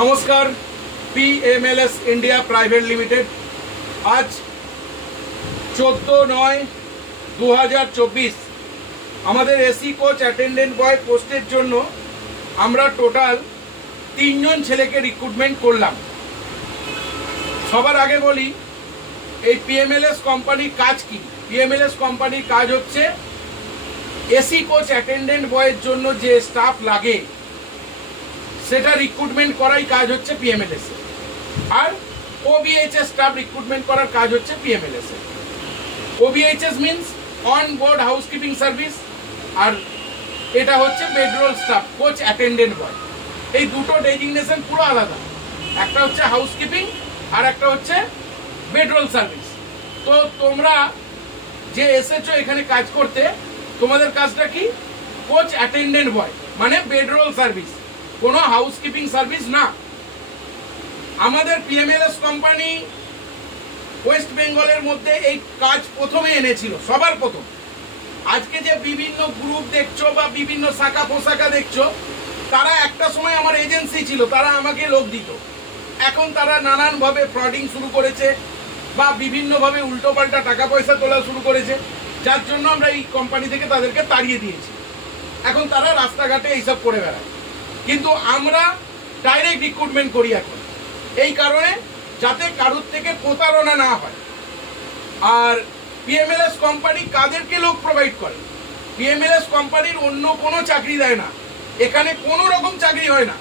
নমস্কার, PMLS India private limited. আজ 14/9/2024 আমাদের এসি কোচ অ্যাটেন্ডেন্ট বয় পোস্টের জন্য আমরা টোটাল 3 জন ছেলেকে রিক্রুটমেন্ট করলাম। সবার আগে বলি এই PMLS কোম্পানির কাজ কি। PMLS কোম্পানির কাজ হচ্ছে এসি কোচ অ্যাটেন্ডেন্ট বয়ের জন্য যে স্টাফ লাগে সেটা রিক্রুটমেন্ট করাই কাজ হচ্ছে PMLS এর, আর OBHS স্টাফ রিক্রুটমেন্ট করার কাজ হচ্ছে PMLS এর। OBHS means on board housekeeping service, আর এটা হচ্ছে bedroll staff coach attendant boy. এই দুটো ডেজিগনেশন পুরো আলাদা, একটা হচ্ছে হাউসকিপিং আর একটা হচ্ছে বেডরোল সার্ভিস। তো তোমরা যে এসেছো এখানে কাজ করতে, তোমাদের কাজটা কি? কোচ অ্যাটেন্ডেন্ট বয়, মানে বেডরোল সার্ভিস, কোনো হাউসকিপিং সার্ভিস না। আমাদের PMLS কোম্পানি ওয়েস্ট বেঙ্গলের মধ্যে এই কাজ প্রথমে এনেছিল, সবার প্রথম। আজকে যে বিভিন্ন গ্রুপ দেখছো বা বিভিন্ন শাখা পোশাখা দেখছো, তারা একটা সময় আমার এজেন্সি ছিল, তারা আমাকে লোক দিত। এখন তারা নানানভাবে ফ্রডিং শুরু করেছে বা বিভিন্নভাবে উল্টোপাল্টা টাকা পয়সা তোলা শুরু করেছে, যার জন্য আমরা এই কোম্পানি থেকে তাদেরকে তাড়িয়ে দিয়েছি। এখন তারা রাস্তাঘাটে এইসব করে বেড়ায়, কিন্তু আমরা ডাইরেক্ট রিক্রুটমেন্ট করি এখন, এই কারণে যাতে কারোর থেকে প্রতারণা না হয়। আর PMLS কোম্পানি কাদেরকে লোক প্রোভাইড করে? PMLS কোম্পানির অন্য কোনো চাকরি দেয় না, এখানে কোনো রকম চাকরি হয় না।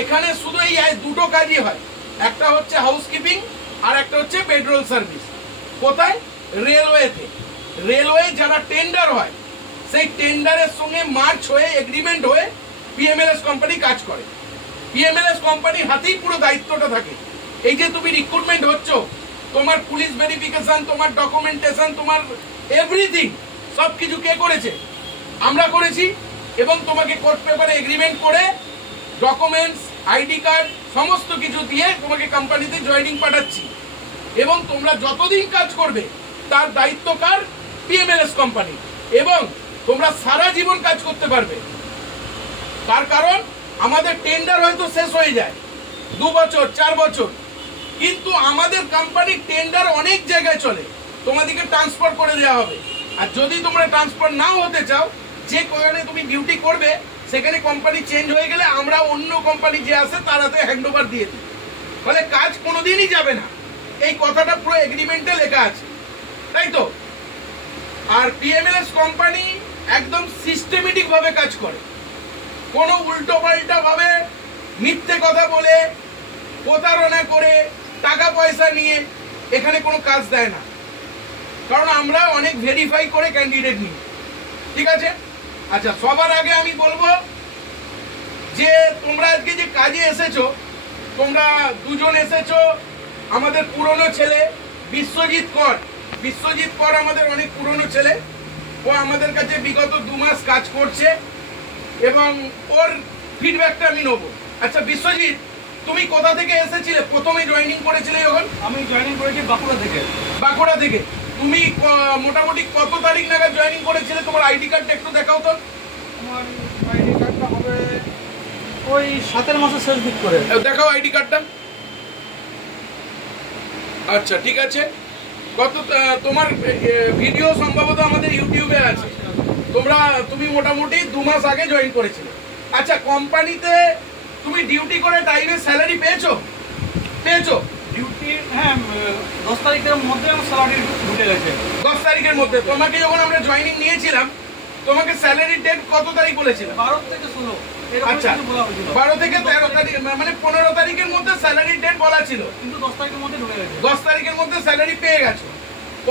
এখানে শুধু এই দুটো কাজই হয়, একটা হচ্ছে হাউসকিপিং আর একটা হচ্ছে বেডরোল সার্ভিস। কোথায়? রেলওয়েতে। রেলওয়ে যারা টেন্ডার হয়, সেই টেন্ডারের সঙ্গে মার্চ হয়ে এগ্রিমেন্ট হয়ে PMLS কোম্পানি কাজ করে। PMLS কোম্পানির হাতেই পুরো দায়িত্বটা থাকে। এই যে তুমি রিক্রুটমেন্ট হচ্ছ, তোমার পুলিশ ভেরিফিকেশন, তোমার ডকুমেন্টেশন, তোমার এভরিথিং সব কিছু কে করেছে? আমরা করেছি। এবং তোমাকে কোর্ট পেপারে এগ্রিমেন্ট করে ডকুমেন্টস, আইডি কার্ড সমস্ত কিছু দিয়ে তোমাকে কোম্পানিতে জয়েনিং পাঠাচ্ছি। এবং তোমরা যতদিন কাজ করবে তার দায়িত্ব কার? PMLS company. এবং তোমরা সারা জীবন কাজ করতে পারবে। তার কারণ আমাদের টেন্ডার হয়তো শেষ হয়ে যায় 2 বছর 4 বছর, কিন্তু আমাদের কোম্পানির টেন্ডার অনেক জায়গায় চলে, তোমাদেরকে ট্রান্সফার করে দেওয়া হবে। আর যদি তোমরা ট্রান্সফার নাও হতে চাও, যে কোয়ানে তুমি ডিউটি করবে সেখানে কোম্পানি চেঞ্জ হয়ে গেলে আমরা অন্য কোম্পানি যে আছে তার হাতে হ্যান্ড ওভার দিয়ে দিই, ফলে কাজ কোনোদিনই যাবে না। এই কথাটা পুরো এগ্রিমেন্টে লেখা আছে, তাই তো? আর PMLS কোম্পানি একদম সিস্টেমেটিক ভাবে কাজ করে, কোনো উল্টো পাল্টা ভাবে মিথ্যে কথা বলে প্রতারণা করে টাকা পয়সা নিয়ে এখানে কোনো কাজ দেয় না। কারণ আমরা অনেক ভেরিফাই করে ক্যান্ডিডেট নিই, ঠিক আছে? আচ্ছা, সবার আগে আমি বলবো যে তোমরা আজকে যে কাজে এসেছো, তোমরা দুজন এসেছো আমাদের পুরনো ছেলে বিশ্বজিৎ কর। বিশ্বজিৎ কর আমাদের অনেক পুরনো ছেলে, ও আমাদের কাছে বিগত 2 মাস কাজ করছে এবং ওর ফিডব্যাকটা আমি নেবো। আচ্ছা বিশ্বজিৎ, তুমি কোথা থেকে এসেছিলে? প্রথমে জয়েনিং করেছিলে যখন? আমি জয়েনিং করেছি বাঁকুড়া থেকে। বাঁকুড়া থেকে। তুমি মোটামুটি কত তারিখ নাগাদ জয়েনিং করেছিলে? তোমার আইডি কার্ডটা একটু দেখাও তো। আমার আইডি কার্ডটা হবে ওই 7 মাসের শেষ দিক করে। দেখাও আইডি কার্ডটা। আচ্ছা ঠিক আছে। তোমার ভিডিও সম্ভবত আমাদের ইউটিউবে আছে। তুমি মোটামুটি 2 মাস আগে জয়েন করেছিলে। আচ্ছা, কোম্পানিতে তুমি ডিউটি করে টাইমে স্যালারি পেয়েছো? ডিউটি, হ্যাঁ, 10 তারিখের মধ্যে আমার স্যালারি ঢুকে গেছে। 10 তারিখের মধ্যে। তোমাকে যখন আমরা জয়েনিং নিয়েছিলাম, তোমাকে স্যালারি ডেট কত তারিখ বলেছিল? 12 থেকে 16। আচ্ছা, 12 থেকে 13 তারিখ, মানে 15 তারিখের মধ্যে স্যালারি ডেট বলা ছিল, কিন্তু 10 তারিখের মধ্যে ঢুকে গেছে। 10 তারিখের মধ্যে স্যালারি পেয়ে গেছো।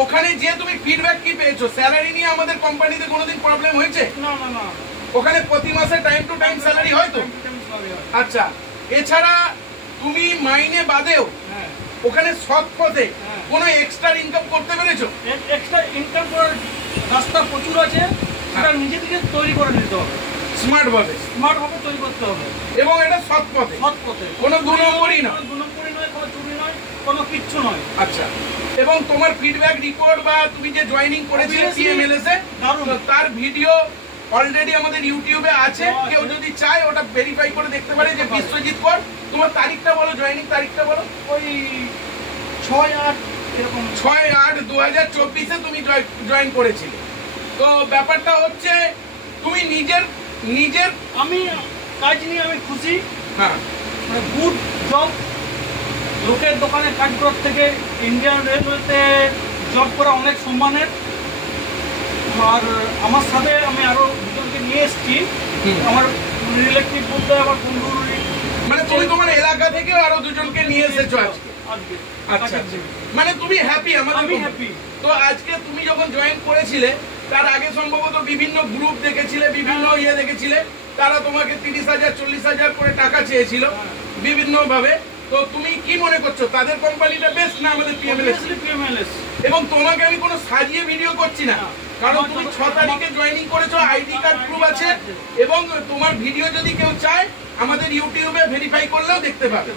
ওখানে যে তুমি ফিডব্যাক কি পেয়েছো? স্যালারি নিয়ে আমাদের কোম্পানিতে কোনোদিন প্রবলেম হয়েছে? না না না, ওখানে প্রতি মাসে টাইম টু টাইম স্যালারি হয় তো? আচ্ছা, এছাড়া তুমি মাইনে বাদেও ওখানে সৎ পথে কোনো এক্সট্রা ইনকাম করতে পেরেছো? এক্সট্রা ইনকাম করার রাস্তা প্রচুর আছে, সেটা নিজে থেকে তৈরি করে নিতে হবে, স্মার্ট ভাবে তৈরি করতে হবে। এবং এটা সৎ পথে, কোনো 2 নম্বরই নয়, কোনো চুরি নয়, কোনো কিচ্ছু নয়। আচ্ছা, এবং তোমার ফিডব্যাক রিপোর্ট বা তুমি যে জয়েনিং করেছিলে PMLS এ, তার ভিডিও অলরেডি আমাদের ইউটিউবে আছে। কেউ যদি চায় ওটা ভেরিফাই করে দেখতে পারে যে বিশ্বজিৎ কর 6-8 এরকম। 6-8-2024 তুমি জয়েন করেছিলে। তো ব্যাপারটা হচ্ছে তুমি নিজের আমি কাজ নিয়ে আমি খুশি। হ্যাঁ, মানে গুড জব। লোকের দোকানে কাজ করার থেকে ইন্ডিয়ান রেলওয়েতে জব করা অনেক সম্মানের। আর আমার সাথে আমি আরো দুজনকে নিয়ে এসেছি, আমার রিলেটিভ বলতে আমার বন্ধু। মানে তুমি তোমার এলাকা থেকে আরো দুজনকে নিয়ে এসেছো আজকে। আচ্ছা, মানে তুমি হ্যাপি? আমি হ্যাপি। তো আজকে তুমি যখন জয়েন করেছিলে তার আগে সম্ভবত বিভিন্ন গ্রুপ দেখেছিলে, বিভিন্ন দেখেছিলে, তারা তোমাকে 30,000 40,000 করে টাকা চেয়েছিল বিভিন্ন ভাবে। তো তুমি কি মনে করছো, তাদের কোম্পানিটা বেস্ট না আমাদের পিএমএলএস? এবং তোমাকে আমি কোনো সাজিয়ে ভিডিও করছি না, কারণ তুমি 6 তারিখে জয়েনিং করেছো, আইডি কার্ড প্রুফ আছে, এবং তোমার ভিডিও যদি কেউ চায় আমাদের ইউটিউবে ভেরিফাই করলেও দেখতে পাবে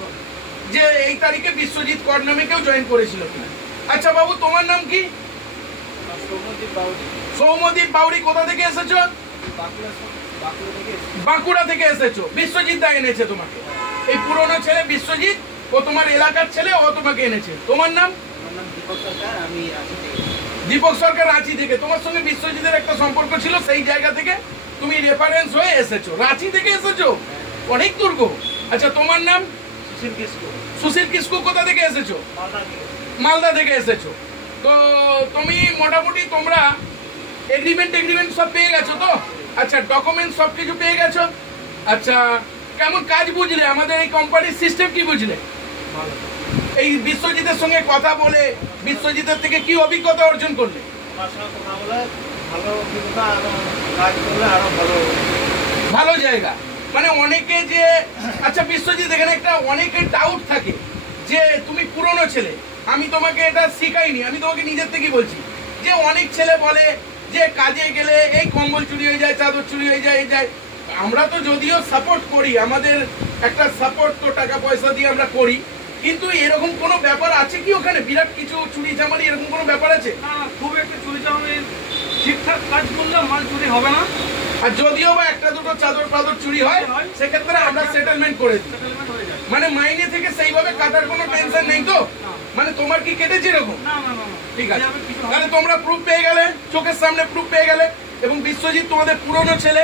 যে এই তারিখে বিশ্বজিৎ কর নামে কেউ জয়েন করেছিল কিনা। আচ্ছা বাবু, তোমার নাম কি? সৌম্যদীপ বাউরি। কোথা থেকে এসেছো? বাঁকুড়া থেকে এসেছো। বিশ্বজিৎ দা এনেছে তোমাকে, এই পুরনো ছেলে বিশ্বজিৎ, ও তোমার এলাকার ছেলে, ও তোমাকে এনেছে। তোমার নাম? দীপক সরকার, রাঁচি থেকে। তোমার সঙ্গে বিশ্বজিতের একটা সম্পর্ক ছিল, সেই জায়গা থেকে তুমি রেফারেন্স হয়ে এসেছো। রাঁচি থেকে এসেছো, অনেক দূর গো। আচ্ছা, তোমার নাম? সুশীল কিসকু। কোথা থেকে এসেছো? মালদা থেকে এসেছো। তো তুমি মোটামুটি তোমরা এগ্রিমেন্ট সব পেয়ে গেছো তো? আচ্ছা, ডকুমেন্ট সব কিছু পেয়ে গেছো? আচ্ছা, কেমন কাজ বুঝলে, আমাদের এই কোম্পানির সিস্টেম কি বুঝলে? এই বিশ্বজিতের সঙ্গে কথা বলে বিশ্বজিতের থেকে কি অভিজ্ঞতা অর্জন করলে? ভালো জায়গা, মানে অনেকে যে, আচ্ছা বিশ্বজিৎ, এখানে একটা অনেকের ডাউট থাকে যে তুমি পুরনো ছেলে, আমি তোমাকে এটা শিখাইনি, আমি তোমাকে নিজের থেকেই বলছি যে অনেক ছেলে বলে যে কাজে গেলে এই কম্বল চুরি হয়ে যায়, চাদর চুরি হয়ে যায়, এই যায়। আমরা তো যদিও সাপোর্ট করি, আমাদের একটা সাপোর্ট তো টাকা পয়সা দিয়ে আমরা করি, কিন্তু এরকম কোনো ব্যাপার আছে কি ওখানে? বিরাট কিছু চুরি চামারি এরকম কোনো ব্যাপার আছে? না, খুব একটা চুরি চামারি, ঠিকঠাক কাজ করলে মাল চুরি হবে না। আর যদিও বা একটা দুটো চাদর পাদর চুরি হয়, সেক্ষেত্রে আমরা সেটেলমেন্ট করে দিই। মানে মাইনে থেকে সেইভাবে কাটার কোনো টেনশন নেই তো? মানে তোমার কি কেটেছে এরকম? ঠিক আছে, তাহলে তোমরা প্রুফ পেয়ে গেলে, চোখের সামনে প্রুফ পেয়ে গেলে। এবং বিশ্বজিৎ তোমাদের পুরনো ছেলে,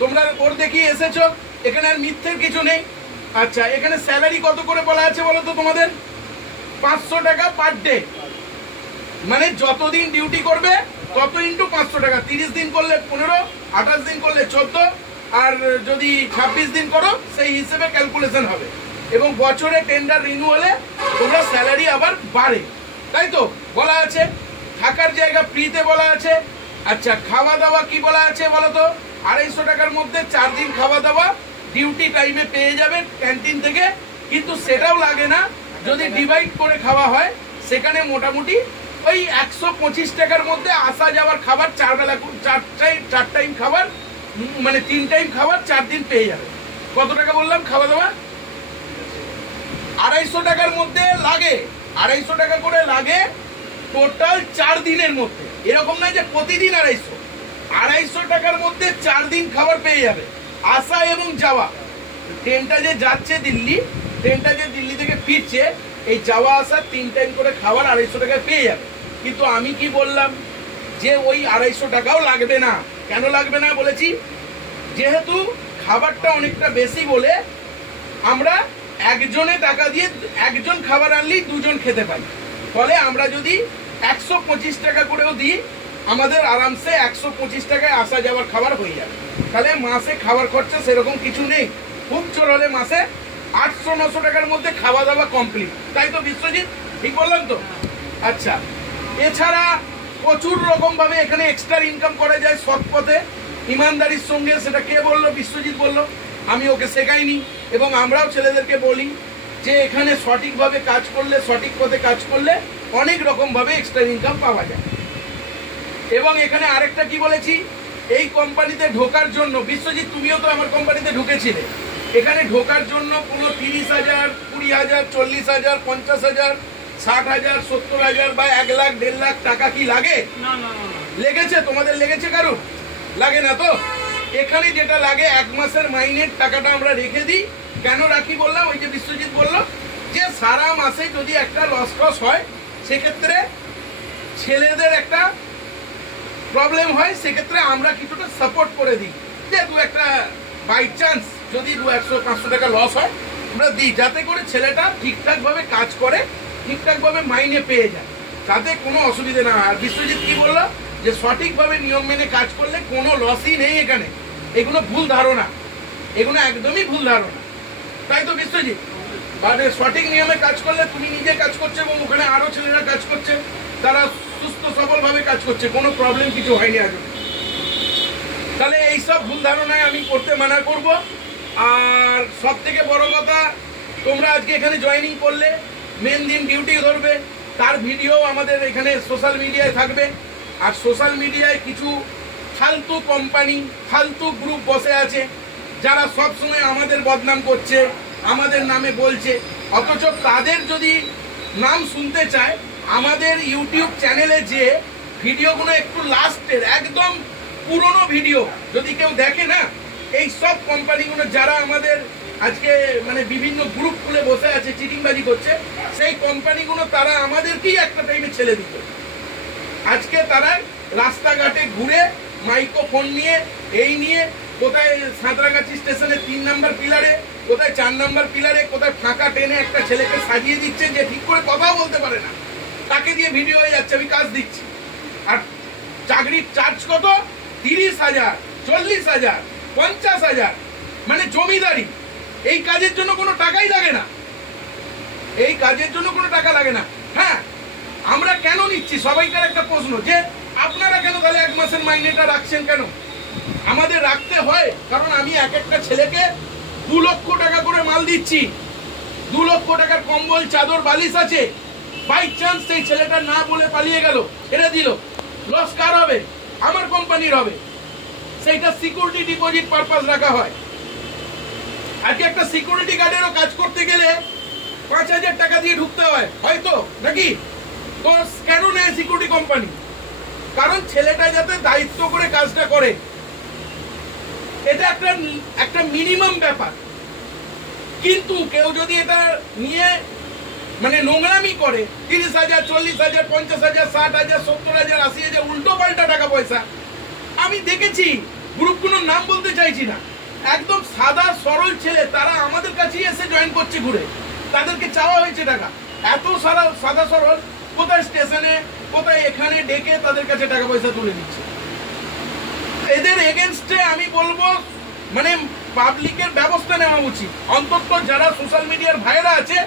তোমরা ওর দেখিয়ে এসেছো, এখানে আর মিথ্যের কিছু নেই। আচ্ছা, এখানে স্যালারি কত করে বলা আছে বলো তো তোমাদের? 500 টাকা পার ডে। মানে যতদিন ডিউটি করবে তত ইন্টু 500 টাকা। 30 দিন করলে 15, 28 দিন করলে 14, আর যদি 26 দিন করো সেই হিসেবে ক্যালকুলেশন হবে। এবং বছরে টেন্ডার রিনিউ হলে তোমরা স্যালারি আবার বাড়ে, তাই তো বলা আছে। থাকার জায়গা ফ্রিতে বলা আছে। আচ্ছা, খাওয়া দাওয়া কি বলা আছে বলো তো? 250 টাকার মধ্যে 4 দিন খাওয়া দাওয়া ডিউটি টাইমে পেয়ে যাবে ক্যান্টিন থেকে, কিন্তু সেটাও লাগে না যদি ডিভাইড করে খাওয়া হয়। সেখানে মোটামুটি ওই 125 টাকার মধ্যে আসা যাওয়ার খাবার 4 বেলা, 4 টাইম খাবার, মানে 3 টাইম খাবার 4 দিন পেয়ে যাবে। কত টাকা বললাম খাওয়া দাওয়া? 250 টাকার মধ্যে লাগে, 250 টাকা করে লাগে টোটাল 4 দিনের মধ্যে। এরকম নয় যে প্রতিদিন 250 টাকার মধ্যে 4 দিন খাবার পেয়ে যাবে, আসা এবং যাওয়া। ট্রেনটা যে যাচ্ছে দিল্লি, ট্রেনটা যে দিল্লি থেকে ফিরছে, এই যাওয়া আসা 3 টাইম করে খাবার 250 টাকায় পেয়ে যাবে। কিন্তু আমি কি বললাম যে ওই 250 টাকাও লাগবে না। কেন লাগবে না বলেছি? যেহেতু খাবারটা অনেকটা বেশি বলে আমরা একজনে টাকা দিয়ে, একজন খাবার আনলেই 2 জন খেতে পাই। ফলে আমরা যদি 125 টাকা করেও দিই, আমাদের আরামসে 125 টাকায় আসা যাওয়ার খাবার হয়ে যাবে। তাহলে মাসে খাবার খরচা সেরকম কিছু নেই। খুব জোর হলে মাসে 800-900 টাকার মধ্যে খাওয়া দাওয়া কমপ্লিট, তাই তো বিশ্বজিৎ? ঠিক বললাম তো? আচ্ছা, এছাড়া প্রচুর রকম ভাবে এখানে এক্সট্রা ইনকাম করা যায় সৎ পথে, ইমানদারির সঙ্গে। সেটা কে বললো? বিশ্বজিৎ বললো, আমি ওকে শেখাইনি। এবং আমরাও ছেলেদেরকে বলি যে এখানে সঠিকভাবে কাজ করলে, সঠিক পথে কাজ করলে অনেক রকম ভাবে এক্সট্রা ইনকাম পাওয়া যায়। এবং এখানে আরেকটা কি বলেছি, এই কোম্পানিতে ঢোকার জন্য, বিশ্বজিৎ তুমিও তো আমার কোম্পানিতে ঢুকেছিলে, এখানে ঢোকার জন্য কোনো 30,000, 20,000, 40,000, 50,000, 60,000, 70,000 বা 1 লাখ 1.5 লাখ টাকা কি লাগে? লেগেছে? তোমাদের লেগেছে কারো? লাগে না তো? এখানে যেটা লাগে 1 মাসের মাইনের টাকাটা আমরা রেখে দিই। কেন রাখি বললাম? ওই যে বিশ্বজিৎ বললো যে সারা মাসে যদি একটা লস হয় সেক্ষেত্রে ছেলেদের একটা প্রবলেম হয়, সেক্ষেত্রে আমরা কিছুটা সাপোর্ট করে দিই, যে দু একটা বাই চান্স যদি 200-500 টাকা লস হয় আমরা দিই, যাতে করে ছেলেটা ঠিকঠাকভাবে কাজ করে, ঠিকঠাকভাবে মাইনে পেয়ে যায়, তাতে কোনো অসুবিধা না হয়। আর বিশ্বজিৎ কি বললো যে সঠিকভাবে নিয়ম মেনে কাজ করলে কোনো লসই নেই এখানে, এগুলো ভুল ধারণা, এগুলো একদমই ভুল ধারণা, তাই তো বিশ্বজিৎ? মানে সঠিক নিয়মে কাজ করলে তুমি নিজে কাজ করছো এবং ওখানে আরো ছেলেরা কাজ করছে, তারা সুস্থ সবল ভাবে কাজ করছে, কোনো প্রবলেম কিছু হয়নি আগে। তাহলে এইসব ভুল ধারণায় আমি করতে মানা করব। আর সব থেকে বড় কথা, তোমরা আজকে এখানে জয়েনিং করলে, মেন দিন ডিউটি ধরবে, তার ভিডিও আমাদের এখানে সোশ্যাল মিডিয়ায় থাকবে। আর সোশ্যাল মিডিয়ায় কিছু ফালতু কোম্পানি, ফালতু গ্রুপ বসে আছে, যারা সব সময় আমাদের বদনাম করছে, আমাদের নামে বলছে, অথচ তাদের যদি নাম শুনতে চায় আমাদের ইউটিউব চ্যানেলে যে ভিডিওগুলো একটু লাস্টের একদম পুরনো ভিডিও যদি কেউ দেখে না, এই সব কোম্পানিগুলো যারা আমাদের আজকে মানে বিভিন্ন গ্রুপ খুলে বসে আছে, চিটিংবাজি করছে, সেই কোম্পানিগুলো তারা আমাদেরকেই একটা টাইমে ছেড়ে দিত। আজকে তারা রাস্তাঘাটে ঘুরে মাইক্রোফোন নিয়ে, এই নিয়ে কোথায় সাঁতরাগাছি স্টেশনে 3 নম্বর পিলারে, কোথায় 4 নম্বর পিলারে, কোথায় ফাঁকা ট্রেনে একটা ছেলেকে সাজিয়ে দিচ্ছে যে ঠিক করে কথাও বলতে পারে না, তাকে দিয়ে ভিডিও হয়ে যাচ্ছে আমি কাজ দিচ্ছি। আর চাকরির চার্জ কত? 30,000, 40,000, 50,000, মানে জমিদারি। এই কাজের জন্য কোনো টাকাই লাগে না, এই কাজের জন্য কোনো টাকা লাগে না। হ্যাঁ, আমরা কেন নিচ্ছি? সবাইকার একটা প্রশ্ন যে আপনারা কেন তাহলে 1 মাসের মাইনেটা রাখছেন কেন? আমাদের রাখতে হয় কারণ আমি এক একটা ছেলেকে 2 লক্ষ টাকা করে মাল দিচ্ছি, 2 লক্ষ টাকার কম্বল, চাদর, বালিশ আছে। বাই চান্স সেই ছেলেটা না বলে পালিয়ে গেল, ছেড়ে দিল, লস কার হবে? আমার কোম্পানির হবে। সেইটা সিকিউরিটি ডিপোজিট পারপাস রাখা হয়। আজকে একটা সিকিউরিটি গার্ডেরও কাজ করতে গেলে 5,000 টাকা দিয়ে ঢুকতে হয়, হয়তো নাকি? তো কেন নেয় সিকিউরিটি কোম্পানি? কারণ ছেলেটা যাতে দায়িত্ব করে কাজটা করে, এটা একটা মিনিমাম ব্যাপার। কিন্তু কেউ যদি এটা নিয়ে মানে নোংরামি করে, 30,000, 40,000, 50,000, 60,000, 70,000, 80,000 উল্টো পাল্টা টাকা পয়সা আমি দেখেছি। গ্রুপগুলোর নাম বলতে চাইছি না, একদম সাদা সরল ছেলে, তারা আমাদের কাছেই এসে জয়েন করছে ঘুরে, তাদেরকে চাওয়া হয়েছে টাকা। এত সাদা সরল, কোথায় স্টেশনে, কোথায় এখানে ডেকে তাদের কাছে টাকা পয়সা তুলে দিচ্ছে। এদের এগেনস্টে আমি বলবো মানে পাবলিকের ব্যবস্থা নেওয়া উচিত। অন্তত যারা সোশ্যাল মিডিয়ার ভাইরা আছে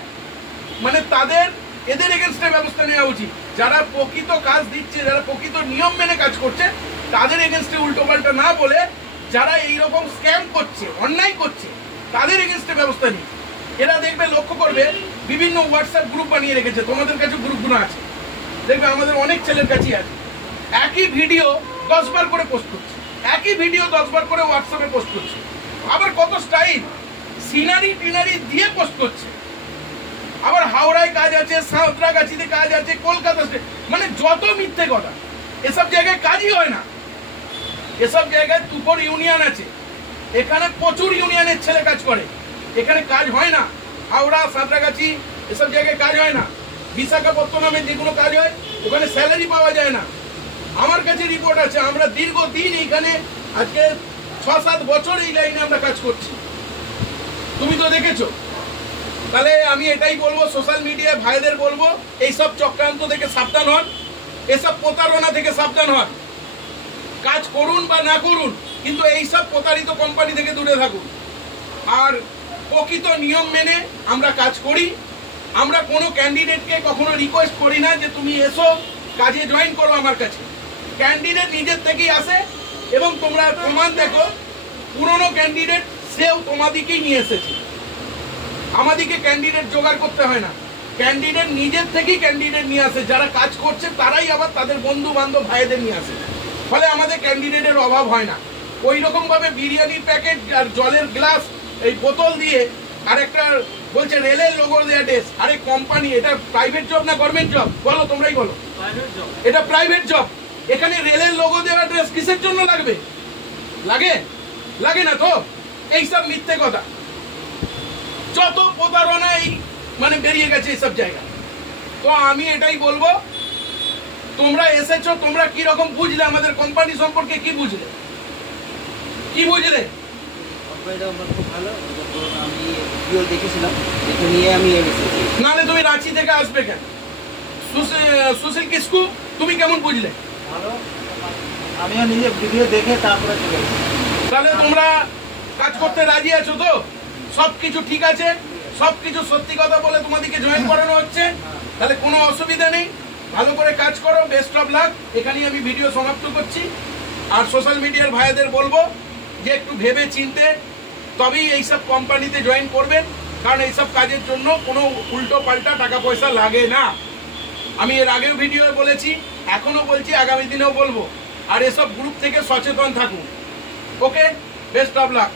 মানে তাদের এদের এগেনস্টে ব্যবস্থা নেওয়া উচিত। যারা প্রকৃত কাজ দিচ্ছে, যারা প্রকৃত নিয়ম মেনে কাজ করছে, তাদের এগেনস্টে উল্টো পাল্টা না বলে যারা এইরকম স্ক্যাম করছে, অন্যায় করছে, তাদের এগেনস্টে ব্যবস্থা নিই। এরা দেখবে, লক্ষ্য করবে, বিভিন্ন হোয়াটসঅ্যাপ গ্রুপ বানিয়ে রেখেছে, তোমাদের কাছে গ্রুপগুলো আছে, দেখবে আমাদের অনেক ছেলের কাছেই আছে। একই ভিডিও 10 বার করে পোস্ট করছে, একই ভিডিও 10 বার করে হোয়াটসঅ্যাপে পোস্ট করছে, আবার কত স্টাইল সিনারি টিনারি দিয়ে পোস্ট করছে। আবার হাওড়ায় কাজ আছে, সাঁতরাগাছিতে কাজ আছে, কলকাতা, মানে যত মিথ্যে কথা। এসব জায়গায় কাজই হয় না। এসব জায়গায় তুপর ইউনিয়ন আছে, এখানে প্রচুর ইউনিয়নের ছেলে কাজ করে, এখানে কাজ হয় না। হাওড়া, সাঁতরাগাছি এসব জায়গায় কাজ হয় না। বিশাখাপত্তনমে যেগুলো কাজ হয় ওখানে স্যালারি পাওয়া যায় না। আমার কাছে রিপোর্ট আছে, আমরা দীর্ঘদিন এইখানে আজকে 6-7 বছর এই লাইনে আমরা কাজ করছি, তুমি তো দেখেছো। তাহলে আমি এটাই বলবো, সোশ্যাল মিডিয়া ভাইদের বলবো, এইসব চক্রান্ত থেকে সাবধান হন, এসব প্রতারণা থেকে সাবধান হন। কাজ করুন বা না করুন, কিন্তু এইসব প্রতারিত কোম্পানি থেকে দূরে থাকুন। আর প্রকৃত নিয়ম মেনে আমরা কাজ করি। আমরা কোনো ক্যান্ডিডেটকে কখনো রিকোয়েস্ট করি না যে তুমি এসো কাজে জয়েন করো আমার কাছে। ক্যান্ডিডেট নিজের থেকেই আসে, এবং তোমরা প্রমাণ দেখো, পুরনো ক্যান্ডিডেট সেও তোমাদেরকেই নিয়ে এসেছে। আমাদেরকে ক্যান্ডিডেট জোগাড় করতে হয় না, ক্যান্ডিডেট নিজের থেকেই ক্যান্ডিডেট নিয়ে আসে। যারা কাজ করছে তারাই আবার তাদের বন্ধু বান্ধব ভাইদের নিয়ে আসে, ফলে আমাদের ক্যান্ডিডেটের অভাব হয় না। ওই রকম ভাবে বিরিয়ানির প্যাকেট আর জলের গ্লাস এই বোতল দিয়ে আর একটা বলছে রেলের লোগো দেওয়া ড্রেস। আরে কোম্পানি, এটা প্রাইভেট জব না গভর্নমেন্ট জব? বলো, তোমরাই বলো। এটা প্রাইভেট জব, এখানে রেলের লোগো দেওয়া ড্রেস কিসের জন্য লাগবে? লাগে না তো। এইসব মিথ্যে কথা, যত প্রতারণা এই মানে বেরিয়ে গেছে এইসব জায়গা। তো আমি এটাই বলবো, তোমরা এসেছো, তোমরা কি রকম বুঝলে আমাদের কোম্পানি সম্পর্কে, কি বুঝলে? কোম্পানিটা আমার খুব ভালো, আমি ভিডিও দেখেছিলাম, দেখে নিয়ে আমি এসেছি। নাহলে তুমি রাঁচি থেকে আসবে কেন? সুশীল কিসকু, তুমি কেমন বুঝলে? ভালো, আমিও নিজে ভিডিও দেখে তারপরে চলে এসেছি। তাহলে তোমরা কাজ করতে রাজি আছো তো? সবকিছু ঠিক আছে, সবকিছু সত্যি কথা বলে তোমাদেরকে জয়েন করানো হচ্ছে, তাহলে কোনো অসুবিধা নেই। ভালো করে কাজ করো, বেস্ট অফ লাক। এখানেই আমি ভিডিও সমাপ্ত করছি। আর সোশ্যাল মিডিয়ার ভাইদের বলবো যে একটু ভেবে চিনতে তবেই এইসব কোম্পানিতে জয়েন করবেন, কারণ এইসব কাজের জন্য কোনো উল্টো পাল্টা টাকা পয়সা লাগে না। আমি এর আগেও ভিডিও বলেছি, এখনো বলছি, আগামী দিনেও বলবো। আর এসব গ্রুপ থেকে সচেতন থাকুন। ওকে, বেস্ট অফ লাক।